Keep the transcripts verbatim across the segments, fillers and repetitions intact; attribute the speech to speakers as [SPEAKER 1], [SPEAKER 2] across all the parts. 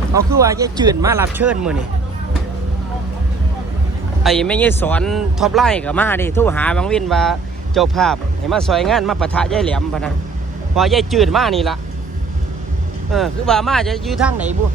[SPEAKER 1] เอาคือว่ายายจืดมารับเชิญมื้อนี่ไอ้แม่ยายสอนท็อปไลน์ก็มาดิโทรหาบางวินว่าเจ้าภาพให้มาซอยงานมาปะทะยายแหลมพะนะพอยายจืดมานี่ล่ะเออคือว่ามาจะอยู่ทางไหนบุ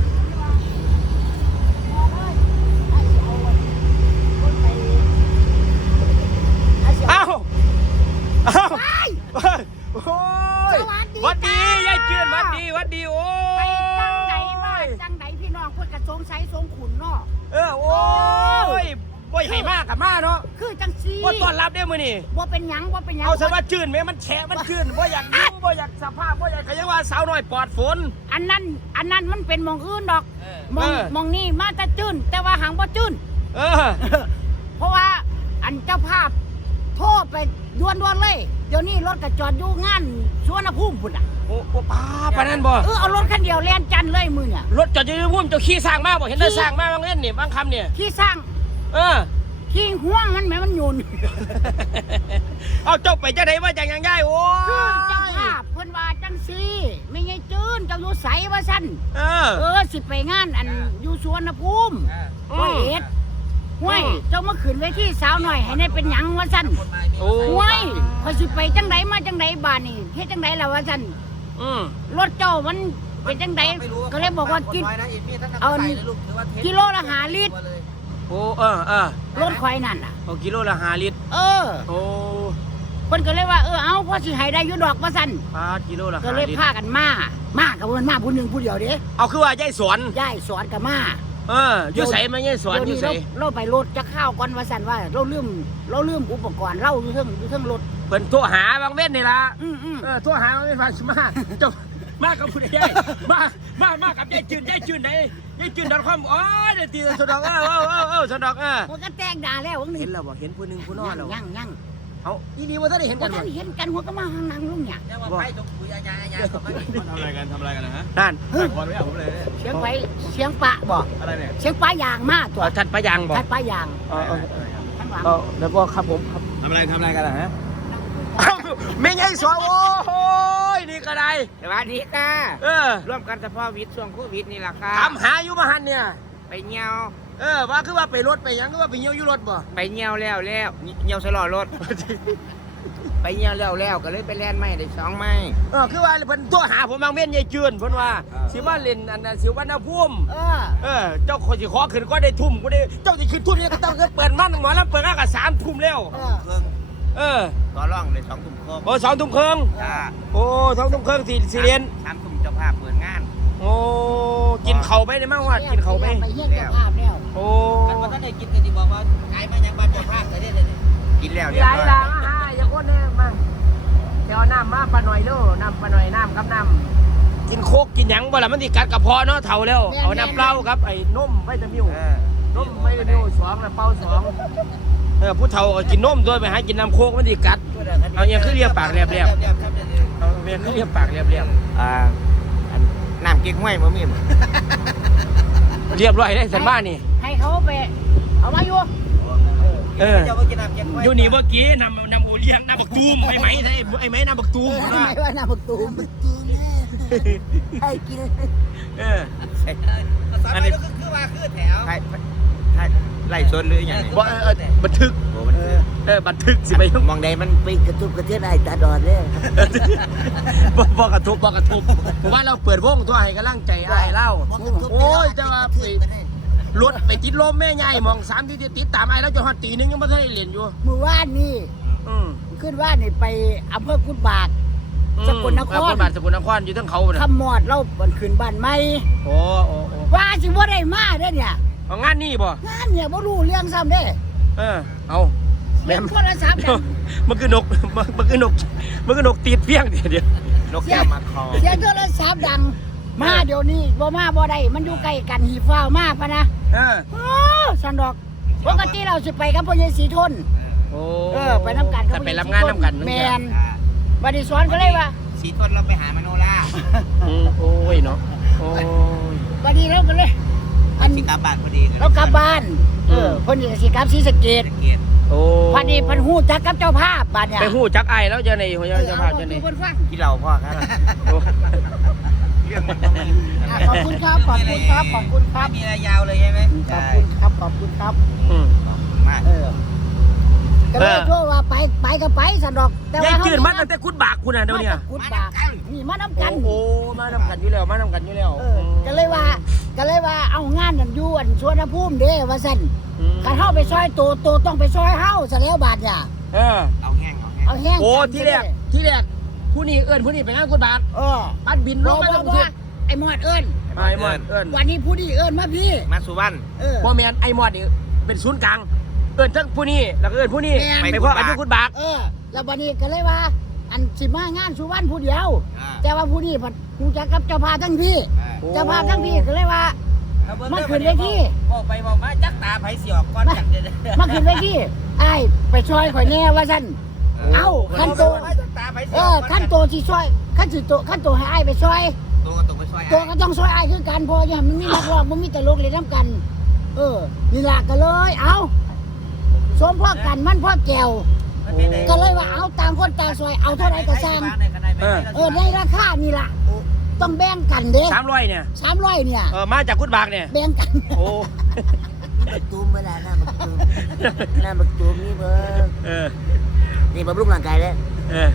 [SPEAKER 1] เอ้าเอ้าโอ้ยวัดดียายจืดวัดดีวัดดีโอ้ย
[SPEAKER 2] จังไหนมาจังไหนพี่น้องพูดกระทรงใช้ทรงขุนเนาะ
[SPEAKER 1] เออโอ้ยบ่ให้มากกับมาเนาะ
[SPEAKER 2] คือจังซี
[SPEAKER 1] บ่ต้อนรับได้มื้อนี่
[SPEAKER 2] บ่เป็นหยังบ่เป็นหยัง
[SPEAKER 1] เอาซะว่าจืดแม่มันแฉะมันจืดบ่อยากยุ่งบ่อยากสภาพบ่อยากก็ยังว่าสาวน้อยปลอดฝน
[SPEAKER 2] อันนั้นอันนั้นมันเป็นมองอื่นดอกมอง
[SPEAKER 1] เออ
[SPEAKER 2] มองนี่มาแต่จื้นแต่ว่าหางบ่จื้น
[SPEAKER 1] เออ
[SPEAKER 2] เพราะว่าอันเจ้าภาพโทรไปด่วนๆเลยเดี๋ยวนี้รถก็จอดอยู่งานสวนภูมิพุ่นอ่ะ
[SPEAKER 1] โอ้โอ้ป้าปานนั้นบ่
[SPEAKER 2] เออเอารถคันเดียวแล่นจันเลยมือเนี่ย
[SPEAKER 1] รถจอดอยู่ในพุ่มเจ้าขี่สร้างมาบ่เห็นได้สร้างมาบางเล่นนี่บางคำเนี่ย
[SPEAKER 2] ที่สร้าง
[SPEAKER 1] เออ
[SPEAKER 2] ที่ห่วงมันแหมมันหยุน
[SPEAKER 1] เอาเจ้าไปจังได๋ว่าจังยังยายโอ้ย
[SPEAKER 2] คือเจ้าภาพเพิ่นว่าจังซี่ไม่ไงจื้นเจ้าอยู่ไสว่าซั่น
[SPEAKER 1] เออ
[SPEAKER 2] เออสิไปงานอันอยู่สวนภูมิ
[SPEAKER 1] อืม
[SPEAKER 2] ว่าเอ็ดห้วยเจ้ามาขึ้นเวทีสาวหน่อยให้ได้เป็นหยังว่าซั่น
[SPEAKER 1] โอ้
[SPEAKER 2] ห้วยเขาสิไปจังไดมาจังไดบ้านนี่เฮ็ดจังไดล่ะว่าซั่น
[SPEAKER 1] อืม
[SPEAKER 2] รถเจ้ามันเป็นจังไดก็เลยบอกว่ากินเอากิโลละห้าลิตร
[SPEAKER 1] โอ้เออเออ
[SPEAKER 2] รถข่อยนั่นน่ะ
[SPEAKER 1] เอากิโลละห้าลิตร
[SPEAKER 2] เออ
[SPEAKER 1] โอ้
[SPEAKER 2] เพิ่นก็เลยว่าเออเอาพอสิให้ได้อยู่ดอกว่าซั่น
[SPEAKER 1] ปาดกิโลละ
[SPEAKER 2] ก็
[SPEAKER 1] ห้า
[SPEAKER 2] เลย
[SPEAKER 1] ลิตร
[SPEAKER 2] พากันมามากับเพิ่นมาผู้หนึงผู้เดียวเด้
[SPEAKER 1] เอาคือว่ายายสอน
[SPEAKER 2] ยายสอนก็มา
[SPEAKER 1] เอออยู่ไสมายายสอนอยู่ไส
[SPEAKER 2] เดี๋วนี้เราเราไปรถจะข้าวก่อนว่าซั่นว่าเราลืมเราลืมอุปกรณ์เราอยู่เทิงอยู่เทิงรถ
[SPEAKER 1] เพิ่นโทรหาบางเว้นนี่ล่ะ
[SPEAKER 2] อืมอืม
[SPEAKER 1] เออโทรหาบางเว้นว่าสิมาเจ้ามากับผู้ใดยายมามามากับยายจืนยายจืนไหนยายจืน .com อ๋อเดี๋ยวตีสะดอกเออเออเออเออสะดอกเออ
[SPEAKER 2] มันก็แตกด่าแล้ววังนี้
[SPEAKER 1] เห็นแล้วบ่เห็นผู้หนึงผู้นอนแล้ว
[SPEAKER 2] ยังยัง
[SPEAKER 1] เอาอีนี่ว่าท่านได้เห็น
[SPEAKER 2] บ่
[SPEAKER 1] กันบ่
[SPEAKER 2] ทันเห็นกันหัวก็มาหางนางลุงเนี่ย
[SPEAKER 1] ว่า
[SPEAKER 3] ทำอะไรกันทำอะไรกันนะฮะ
[SPEAKER 1] นั่น
[SPEAKER 3] แต่ก่อนไม่เอาผมเลย
[SPEAKER 2] เสียงไปเสียงปะบ่
[SPEAKER 3] อะไรเนี่ย
[SPEAKER 2] เสียงปลายางมาตัว
[SPEAKER 1] เอาทัดปะยังบ่
[SPEAKER 2] ทัดปลายาง
[SPEAKER 1] เออเออ
[SPEAKER 2] ข้างหลัง
[SPEAKER 1] เออแล้วก็ครับผมครับ
[SPEAKER 3] ทำอะไรทำอะไรกันนะฮะ
[SPEAKER 1] เอ้าไม่ไงสวโอ้ยนี่ก็ได้
[SPEAKER 4] สวัสดีค่ะ
[SPEAKER 1] เออ
[SPEAKER 4] ร่วมกันเฉพาะวิทย์ช่วงโควิดนี่แหละค่ะ
[SPEAKER 1] ถามหาอยู่มาหันเนี่ย
[SPEAKER 4] ไปเงียว
[SPEAKER 1] เออว่าคือว่าไปรถไปหยังคือว่าไปเยี่ยวอยู่รถบ่
[SPEAKER 4] ไปเงียวแล้วแล้วเงียวสลอรถ ไปเงียวแล้วแล้วก็เลยไปแล่นไม้ได้สองไม้
[SPEAKER 1] เออคือว่าเพิ่นโทรหาผมบางเม่นยายจืนเพิ่นว่าสิมาเล่นอันนั้นสิวันภูมิ
[SPEAKER 2] เออ
[SPEAKER 1] เออเจ้าคนสิขอขึ้นก็ได้ทุ่มก็ได้เจ้าสิขึ้นทุ่มนี่ก็ต้องเปิดมันหมอลำเปิดงานก็สามทุ่มแล้ว
[SPEAKER 2] เออ
[SPEAKER 4] เครื่อง
[SPEAKER 1] เออ
[SPEAKER 4] ต่อร่องเลยสองทุ่มครบ
[SPEAKER 1] โอ้สองทุ่มครึ่ง
[SPEAKER 4] จ้า
[SPEAKER 1] โอ้สองทุ่มครึ่งสี่สี่เรียน
[SPEAKER 4] สามทุ่มเจ้าภาพเปิดงาน
[SPEAKER 1] โอ้กินเข่าวไปได้มั้งว่ากินเข่าวไป
[SPEAKER 2] ไปเฮียนเจ้าภาพแล้ว
[SPEAKER 1] โอ้
[SPEAKER 3] กันว่าท่านได้กินกันที่บอกว่าขายมายังบ้านเจ้าภาพกันได้เลย
[SPEAKER 4] กินแล้ว
[SPEAKER 1] มี
[SPEAKER 4] เรีย
[SPEAKER 1] ห
[SPEAKER 4] บ
[SPEAKER 1] ลาย
[SPEAKER 4] ร้อย
[SPEAKER 1] หลางอาหารอย่าคนเนี่ยมาเดี๋ยวน้ำมาปลาหน่อยเด้อน้ำปลาหน่อยน้ำกับน้ำกินโคกกินหยังบ่ล่ะมันสิกัดกระเพาะเนาะเฒ่าแล้วเอาน้ำเปล่าครับไอ้นมวิตามิว
[SPEAKER 4] เออน
[SPEAKER 1] มวิตามิวสองน้ำเปล่าสองเออผู้เฒ่าก็กินนมด้วยไปหากินน้ำโคกมันสิกัดเอาอย่างคือเรียบปากเรียบเรียบเอาอย่างคือเรียบปากเรียบเรียบ
[SPEAKER 4] อ่าอันน้ำเก๊กห้วยบ่มีบ่
[SPEAKER 1] เรียบร้อยได้สันบ้านนี่
[SPEAKER 2] ให้เขาไปเอามาอยู่
[SPEAKER 1] เออ
[SPEAKER 3] เจ้าก็กินน้ำเก็บไว้
[SPEAKER 1] อยู่นี่เมื่อกี้นำนำโอเลี้ยงนำบักตูมไอ้ไหมไอ้ไอ้ไหมนำบักตูม
[SPEAKER 2] ทำ
[SPEAKER 1] ว่า
[SPEAKER 2] ไมว่าน้ำบักตูมให้กิน
[SPEAKER 1] เออ
[SPEAKER 3] อันนี้ก็คือว่าคือแถว
[SPEAKER 4] ไทยไทยไล่ชนหรืออย่างนี้
[SPEAKER 1] บ่เออบันทึก
[SPEAKER 4] โอ้มันคือ
[SPEAKER 1] เออบันทึกสิไป
[SPEAKER 4] มองใดมัน
[SPEAKER 2] ไปกระตุบกระเทือนไอ้ตาดอนเลย
[SPEAKER 1] บ่บ่กระทบบ่กระทบผมว่าเราเปิดวงตัวให้กำลังใจอ้ายเล่าโอ้ยจะว่าไปรถไปติดลมแม่ใหญ่มองสามที่ติดตามไอ้แล้วจนฮอดตีนึงยังบ่ทันได้เรียนอยู่
[SPEAKER 2] เมื่อวานนี่
[SPEAKER 1] อืม
[SPEAKER 2] ขึ้นว่านนี่ไปอำเภอกุดบาก สกลนคร
[SPEAKER 1] สกลบาทสกลนครอยู่ทั้งเขาน่ะ
[SPEAKER 2] ขมอดเราบนขึ้นบ้านใหม่
[SPEAKER 1] โอ้โอ้โอ้
[SPEAKER 2] ว่าสิบ่ได้มาเด้อเนี่ย
[SPEAKER 1] เอางานนี่บ่
[SPEAKER 2] งานเนี่ยบ่รู้เรื่องซ้ำเด้
[SPEAKER 1] เออเอา
[SPEAKER 2] เสียงโทรศัพท์ดัง
[SPEAKER 1] มันคือนกมันคือนกมันคือนกตีดเพี้ยงเดี๋ยวเดี๋ยวน
[SPEAKER 4] กแก้วมาคอ
[SPEAKER 2] เสียงโทรศัพท์ดัง มาเดี๋ยวนี้บ่มาบ่ได้มันอยู่ใกล้กันหีฟ้าวมากพะนะ
[SPEAKER 1] เออ
[SPEAKER 2] โอ้สันดอกปกติเราสิไปกับพ่อใหญ่ศรีทน
[SPEAKER 1] โอ้
[SPEAKER 2] เออไปน้ำกัน
[SPEAKER 1] แต่ไปรับงานน้ำกัน
[SPEAKER 2] แมนบัดนี้สอนก็เลยว่า
[SPEAKER 4] สีต้นเราไปหามโนรา
[SPEAKER 1] อืมโอ้ยเนาะโอ้ย
[SPEAKER 2] บัดนี้เราก็เลย อัน
[SPEAKER 4] สิกลับบ้านพอดี
[SPEAKER 2] เรากลับบ้าน เออเพิ่นสิกลับศรีสะเกษ
[SPEAKER 4] เกียรติ
[SPEAKER 1] โอ้
[SPEAKER 2] พอดีเพิ่นฮู้จักกับเจ้าภาพบัดเนี่ย
[SPEAKER 1] ไปหู้จักไอ้แล้วเจะในหัว
[SPEAKER 2] เออ
[SPEAKER 1] เจ้า
[SPEAKER 2] เอา
[SPEAKER 1] ภาพ
[SPEAKER 2] เพิ่
[SPEAKER 1] เจะ
[SPEAKER 2] น
[SPEAKER 1] ใน
[SPEAKER 2] เพิ่นฟัง
[SPEAKER 4] ที่เราพ่อครับ
[SPEAKER 1] โอ้
[SPEAKER 4] เรื่องมันต้องมี
[SPEAKER 2] อ่ะเขาคุณครับขอบคุณครับขอบคุณครับ
[SPEAKER 3] ไม่มีอะไรยาวเลยใช่ไหม
[SPEAKER 2] ขอบคุณครับขอบคุณครับ
[SPEAKER 1] อืม
[SPEAKER 3] มาก
[SPEAKER 2] เออก็เลยโทษว่าไปไปก็ไปสันดอกแต่
[SPEAKER 1] ยา
[SPEAKER 2] ว่าย
[SPEAKER 1] จืดมาตั้งแต่คุณบากคุณน่ะเดี๋ยวเนี้
[SPEAKER 2] กุดบากนี่มาน้ำกัน
[SPEAKER 1] โอ้มานำกันอยู่แล้วมานำกันอยู่แล้ว
[SPEAKER 2] เออก็เลยว่าก็เลยว่าเอางานนั่นอยู่อันสวนภูมิเด้ว่าซั่น
[SPEAKER 1] อืม
[SPEAKER 2] คันเฮาไปซอยโตโตต้องไปซอยเฮาซะแล้วบาดเนี่ย
[SPEAKER 1] เออ
[SPEAKER 3] เอาแห้งเอาแห้ง
[SPEAKER 2] เอาแห้ง
[SPEAKER 1] โอ้
[SPEAKER 2] กัน
[SPEAKER 1] ที่แรกที่แรกผู้นี้เอิ้นผู้นี้ไปงานคุณบาก
[SPEAKER 2] เออ
[SPEAKER 1] ปัดบินล
[SPEAKER 2] บ่
[SPEAKER 1] งมา
[SPEAKER 2] บ่
[SPEAKER 1] จากกรุง
[SPEAKER 2] บ่
[SPEAKER 1] เทพ
[SPEAKER 2] ไอ้หมอดเอิ้น
[SPEAKER 1] มาไอ้มอดเอิ้น
[SPEAKER 2] วันนี้ผู้นี้เอิ้นมาพี่
[SPEAKER 3] มาสุวรรณ
[SPEAKER 2] เออ
[SPEAKER 1] พ่อแม่นไอ้มอดนี่เป็นศูนย์กลางเอิ้นทั้งผู้นี้แล้วก็เอิ้นผู้นี้
[SPEAKER 2] แม่น
[SPEAKER 1] ไปพ่อกันอยู่คุณบาก
[SPEAKER 2] เออ แล้ววันนี้ก็เลยว่า อันสิมางานสุวรรณผู้เดียว แต่ว่าผู้นี้ผัดกูจะกับเจ้าพาพทั้งพี่ เจ้าพาพทั้งพี่ก็เลยว่า มันขึ้นเวที
[SPEAKER 3] บอกไปบอกมาจักตาไผสิออกก่อนกันเด้อ
[SPEAKER 2] มาขึ้นเวทีไอ้ายไปช่วยข่อยแน่ว่าซั่นเอ้าขั้นโต
[SPEAKER 3] จักตาไผสิ
[SPEAKER 2] เอ
[SPEAKER 3] อ
[SPEAKER 2] อ
[SPEAKER 3] อก
[SPEAKER 2] ขั้นโตสิช่วยขั้นสิโตขั้นโตให้อ้ายไปช่วย
[SPEAKER 3] ตัวก็ต้องไปช่วย
[SPEAKER 2] โตก็ต้องช่วยอ้ายคือกันเพอเนี่ยมันมีนักร้องมันมีตลกเล่นน้ำกัน เออนี่ล่ะก็เลย เอ้าสมพ่อกันมันพ่อแก้วก็เลยว่าเอาต่างคนต่างช่วยเอาเท่าไหร่ก็สร้างเออในราคานี่ล่ะต้องแบ่งกันเด้
[SPEAKER 1] สามร้อยเนี่ย
[SPEAKER 2] สามร้อยเนี่ย
[SPEAKER 1] เออมาจากคุณบากเนี่ย
[SPEAKER 2] แบ่งกัน
[SPEAKER 1] โอ้
[SPEAKER 5] บักตูมเวลาหน้าบักตูมหน้าบักตูมนี่เบอร์
[SPEAKER 1] เออ
[SPEAKER 5] นี่บำรุงร่างกายแล้ว
[SPEAKER 1] เออ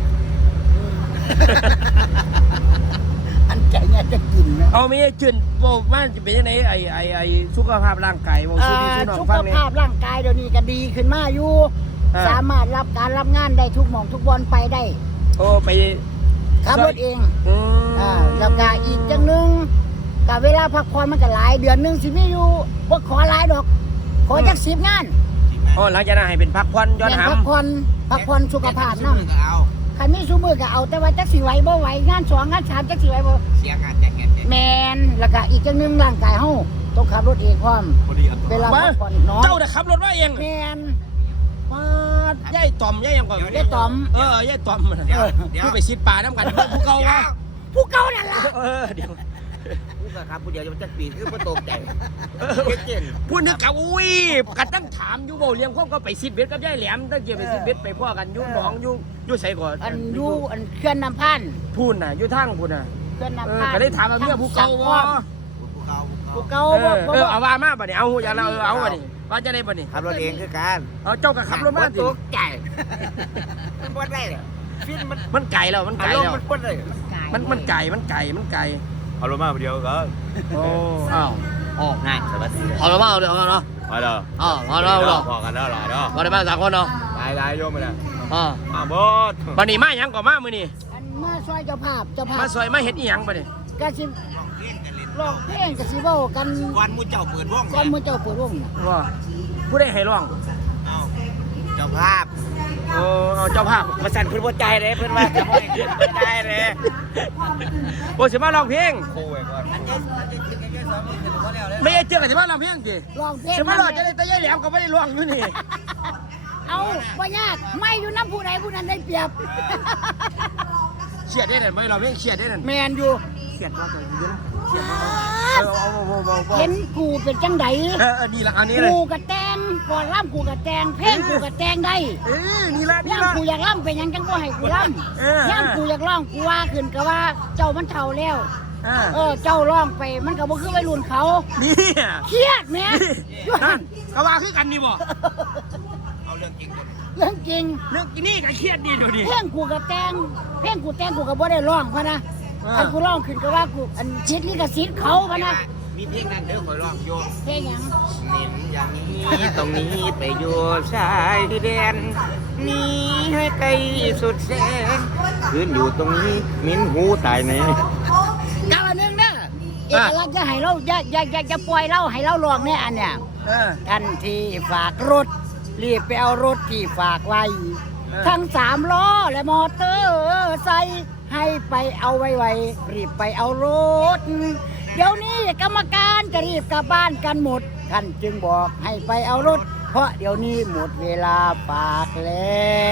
[SPEAKER 2] อันใจเนี่ยจะกินนะ
[SPEAKER 1] เอามีจืนโบว่าจะเป็นยังไงไอไอไอสุขภาพร่างกายโบ
[SPEAKER 2] เอ่
[SPEAKER 1] สู้ที่
[SPEAKER 2] อ
[SPEAKER 1] สู้น้อง
[SPEAKER 2] สุ
[SPEAKER 1] ฟั
[SPEAKER 2] ข
[SPEAKER 1] งเนี่ย
[SPEAKER 2] ภาพร่างกายเดี๋ยวนี้ก็ดีขึ้นมาอยู่
[SPEAKER 1] อ่า
[SPEAKER 2] สามารถรับการรับงานได้ทุกหม่องทุกบอนไปได้
[SPEAKER 1] โอ้ไป
[SPEAKER 2] ขับรถเอง
[SPEAKER 1] อืม
[SPEAKER 2] อ่าแล้วก็อีกอย่างหนึ่งกับเวลาพักผ่อนมันก็หลายเดือนหนึงสิมีอยู่บ่ขอหลายดอก ขอจักสิบงาน
[SPEAKER 1] โอ้หลังจากนั้นให้เป็นพักผ่อนย้อน
[SPEAKER 2] แม่น
[SPEAKER 1] ห
[SPEAKER 2] พักผ่อนพักผ่อนสุขภาพนำ
[SPEAKER 3] ก็เอา
[SPEAKER 2] ใครมีซุมือก็เอาแต่ว่าจักสิไหวบ่ไหวงานสองงานสามจักสิไหวบ่
[SPEAKER 3] เสียงานแจ้งเงิน
[SPEAKER 2] แม่นแล้วก็อีกอย่างหนึงร่างกายเฮาต้องขับรถเองพร้อม
[SPEAKER 3] พอดีเอา
[SPEAKER 2] เวลาพักผ่อนน้อย
[SPEAKER 1] เจ้าน่ะขับรถว่าเอง
[SPEAKER 2] แม่น
[SPEAKER 1] มาย่ายต่อมย่ายยังก่อน
[SPEAKER 2] ยายต่อม
[SPEAKER 1] เออย่ายต่อม
[SPEAKER 3] เดี๋ยวเดี๋ยว
[SPEAKER 1] คือไปซิดป่าน้ำกันเพื่อนผู้เก่าวะ
[SPEAKER 2] ผู้เก่านั่นล่ะ
[SPEAKER 1] เออเดี๋ยว
[SPEAKER 3] ผู้ก็ครับผู้เดียวจะมันจักปีคือบ่ตกใจ
[SPEAKER 1] เออ
[SPEAKER 3] เก่ง
[SPEAKER 1] พูดนึกกับอุ้ยกันตั้งถามอยู่โบเลี้ยงข้อก็ไปซิดเบ็ดกับย่ายแหลมตั้งเกี่ยวไปซิดเบ็ดไปพ่อกันอยุ่หนองอยุ่อยุ่ใส่ก่อน
[SPEAKER 2] อันอยู่อันเขื่อนน้ำพัน
[SPEAKER 1] พูดน่ะอยุ่ทั้งพูดน่ะ
[SPEAKER 2] เขื่อน
[SPEAKER 1] เอ
[SPEAKER 2] น้ำ
[SPEAKER 1] อ
[SPEAKER 2] พัน
[SPEAKER 1] ก็ได้ถามว่าเมียผู้เก่าวะ
[SPEAKER 3] ผู้เขา
[SPEAKER 2] ผู้เก่า
[SPEAKER 1] เอ
[SPEAKER 2] บ่
[SPEAKER 1] อ
[SPEAKER 2] บ่
[SPEAKER 1] เออ
[SPEAKER 2] บ่
[SPEAKER 1] เอาว่ามาบ่เนี่ยเอาอย่าเราเออเอาบ่เนี่ยว่าจะได้บ่เนี่ย
[SPEAKER 3] ขับรถเองคือการ
[SPEAKER 1] เอาเจ้าก็ขับรถมา
[SPEAKER 3] ต
[SPEAKER 1] สิ
[SPEAKER 3] กใจมันบ่ได้เลยฟินมัน
[SPEAKER 1] มันไก่แล้วมัน
[SPEAKER 3] อา
[SPEAKER 1] ไก่
[SPEAKER 3] รม
[SPEAKER 1] แล้ว
[SPEAKER 3] ณ์มันบ่ได้
[SPEAKER 1] มันมันไก่มันไก่มันไก่
[SPEAKER 6] เอารถมาเดียวก็
[SPEAKER 1] โอ้อ้าวอ๋อ
[SPEAKER 3] ง่ายสวัสดี
[SPEAKER 1] เอาละมาเอาเดี๋ยวเอาเนาะ
[SPEAKER 6] มาเด้อ
[SPEAKER 1] อ๋อเอาเนาะเอาเนาะ
[SPEAKER 6] พอกันแล้วหล่ะเด้อ
[SPEAKER 1] มาได้มาสามคนเนาะ
[SPEAKER 6] ตายตายโยมไปเลย
[SPEAKER 1] อ๋อ
[SPEAKER 6] มาบด
[SPEAKER 1] บันนี้มาหยังก่อนมามื้อนี้
[SPEAKER 2] อันมาซอยเจ้าภาพเจ้าภาพ
[SPEAKER 1] มาซอยมาเฮ็ดอีหยังบัดนี้
[SPEAKER 2] ก็สิร้องเพลงก็สิเว้ากัน
[SPEAKER 3] วันมูเจ้าเปิดวง
[SPEAKER 2] ก่อนมื้อเจ้าเปิดวงน่ะ
[SPEAKER 1] ว่าผู้ใดให้ร้อง
[SPEAKER 3] เจ้าภาพ
[SPEAKER 1] โอ้เอาเจ้าภาพ
[SPEAKER 3] มาสั่นเพิ่นบ่ใจเลยเพิ่นว่าจะบ่ได้เลย
[SPEAKER 1] โอ้สิมาร้องเพลง
[SPEAKER 6] โค้ยก่อน
[SPEAKER 3] อันนี้อันนี้คือแค่สองมือคือบ่แล้วเลย
[SPEAKER 1] ไม่ได้เจอกันสิมาร้องเพลงสิ
[SPEAKER 2] ร้องเพลง
[SPEAKER 1] สิมาร้องจะได้แต่ยายแหลมก็บ่ได้ร้องอยู่นี่
[SPEAKER 2] เอาบ่ยากไม่อยู่น้ำผู้ใดผู้นั้นได้เปรียบ
[SPEAKER 1] เชียดได้นั่นไม่ร้องเพลงเชียดได้นั่น
[SPEAKER 2] แม่นอยู่
[SPEAKER 1] เชียดว่าจะเดี๋ยวนะเชียดว่าเออเอาเอาเอาเอา
[SPEAKER 2] เห็นกูเป็นจังได
[SPEAKER 1] เออเออนี่ละอันนี้เลย
[SPEAKER 2] กูกะแตงก่อนล่ำกูกะแตงเพลงกูกะแตงได้
[SPEAKER 1] เออนี่ละนี่
[SPEAKER 2] ย่าม
[SPEAKER 1] ละ
[SPEAKER 2] กูอยากล่ำเป็นหยังจังบ่ให้กูล่
[SPEAKER 1] เออ
[SPEAKER 2] ำย่ามกูอยากร้องกูว่าขึ้นก็ว่าเจ้ามันเฒ่าแล้ว
[SPEAKER 1] อ่า
[SPEAKER 2] เออเจ้าร้องไปมันก็บ่คือวัยรุ่นเขา
[SPEAKER 1] นี่อ่ะ
[SPEAKER 2] เครียดแหม่
[SPEAKER 1] นั่นก็ว่าคือกันนี่บ่
[SPEAKER 3] เอาเรื่องจริงก่อน
[SPEAKER 2] เรื่องจริง
[SPEAKER 1] เรื่องกินนี่ก็เครียดดีดูดิ
[SPEAKER 2] เพลงกูกะแตงเพลงกูแตงกูก็บ่ได้ร้องพะนะ
[SPEAKER 1] อ่า
[SPEAKER 2] อันกูร้องขึ้นก็ว่ากูอันชิดลิขสิทธิ์เขาพะนะ
[SPEAKER 3] มีเพลงนั้นเด้อขอร้องโยม
[SPEAKER 2] เพลงหยัง
[SPEAKER 3] เน้นอย่างนี้ตรงนี้ไปอยู่ชายแดนนี้ให้ไกลสุดแสนคืนอยู่ตรงนี้มิ้นหูตายแน่
[SPEAKER 2] กาละนึงเด้อเอกลักษณ์จะให้เราอย่าอย่าอย่าจะปล่อยเราให้เราร้องเนี่ยอันเนี้ย
[SPEAKER 1] เออ
[SPEAKER 2] ทันทีฝากรถรีบไปเอารถที่ฝากไว้
[SPEAKER 1] เออ
[SPEAKER 2] ทั้งสามล้อและมอเตอร์ไซค์ให้ไปเอาไว้ไวรีบไปเอารถ เดี๋ยวนี้กรรมการจะรีบกลับบ้านกันหมดท่านจึงบอกให้ไปเอารถ เพราะเดี๋ยวนี้หมดเวลาฝากแล้ว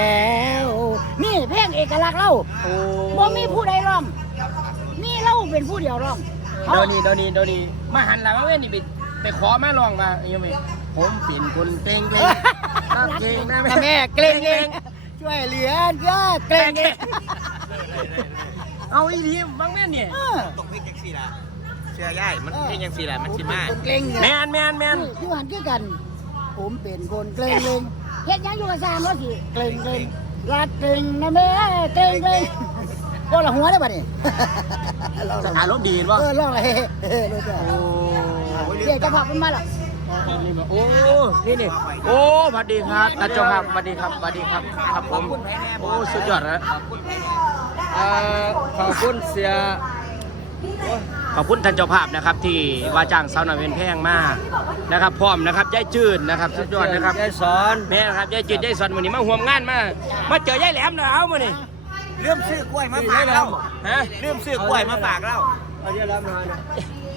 [SPEAKER 2] นี่เพลงเอกลักษณ์เรา
[SPEAKER 1] โอ้
[SPEAKER 2] บ่มีผู้ใดร้องมีเราเป็นผู้เดียวร้อง
[SPEAKER 1] เดี๋ยวนี้เดี๋ยวนี้เดี๋ยวนี้มาหันหลังมาเว้นนี่ไปไปขอมาลองมาไอ้ยังไงผมเป็นคนเต็งเต็งรักเก่งนะ
[SPEAKER 2] แม่เกรงเองช่วยเหลือเยอะเกรงเอง
[SPEAKER 1] เอาอีดีบางแม่นเนี่ย
[SPEAKER 2] เออ
[SPEAKER 3] ตกเพลงแท็กซี่ละเสื้อย่ายมันเพลงยังสิแหละมันสิมา
[SPEAKER 2] คนเกรงอยู่
[SPEAKER 1] แมนแมนแมน
[SPEAKER 2] พี่หวานคือกัน ผมเป็นคนเกรงเกรงเฮ็ดหยังอยู่กับสร้างเนาะสิเกรงเกรงรักเกรงนะแม่เกรงเกรงโอ้ละหัวได้ป่ะนี่
[SPEAKER 1] อารมณ์ดีวะ
[SPEAKER 2] เออร้องอะไรเออรู้จัก
[SPEAKER 1] โอ้
[SPEAKER 2] เดี๋ยวจะพามันมาหรอ
[SPEAKER 1] โอ้นี่นี่โอ้สวัสดีครับตาเจ้าครับสวัสดีครับสวัสดีครับครับผมโอ้สุดยอดนะ
[SPEAKER 4] เอ่อขอบคุณเสีย
[SPEAKER 1] ขอบคุณท่านเจ้าภาพนะครับ ที่ว่าจ้างสาวน้อยเป็นแพงมากนะครับพร้อมนะครับยายจืดนะครับสุดยอดนะครับ
[SPEAKER 4] ยายสอน
[SPEAKER 1] แม่ครับยายจืดยายสอนวันนี้มาห่วมงานมามาเจอยายแหลมนะเอามานี่
[SPEAKER 3] เริ่มซื้อกล้วยมาฝากเรา
[SPEAKER 1] ฮะ
[SPEAKER 3] เริ่มซื้อกล้วยมาฝากเรา
[SPEAKER 4] เอายายแหลมมานะ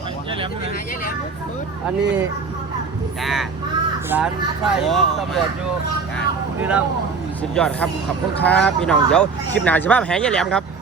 [SPEAKER 4] อันนี้
[SPEAKER 3] จ้า
[SPEAKER 4] ร้านใช่ตำรวจอยู่นี่เรา
[SPEAKER 1] สุดยอดครับขอบคุณครับพี่น้องเดี๋ยวคลิปหน้าสิภาพแห่ยายแหลมครับ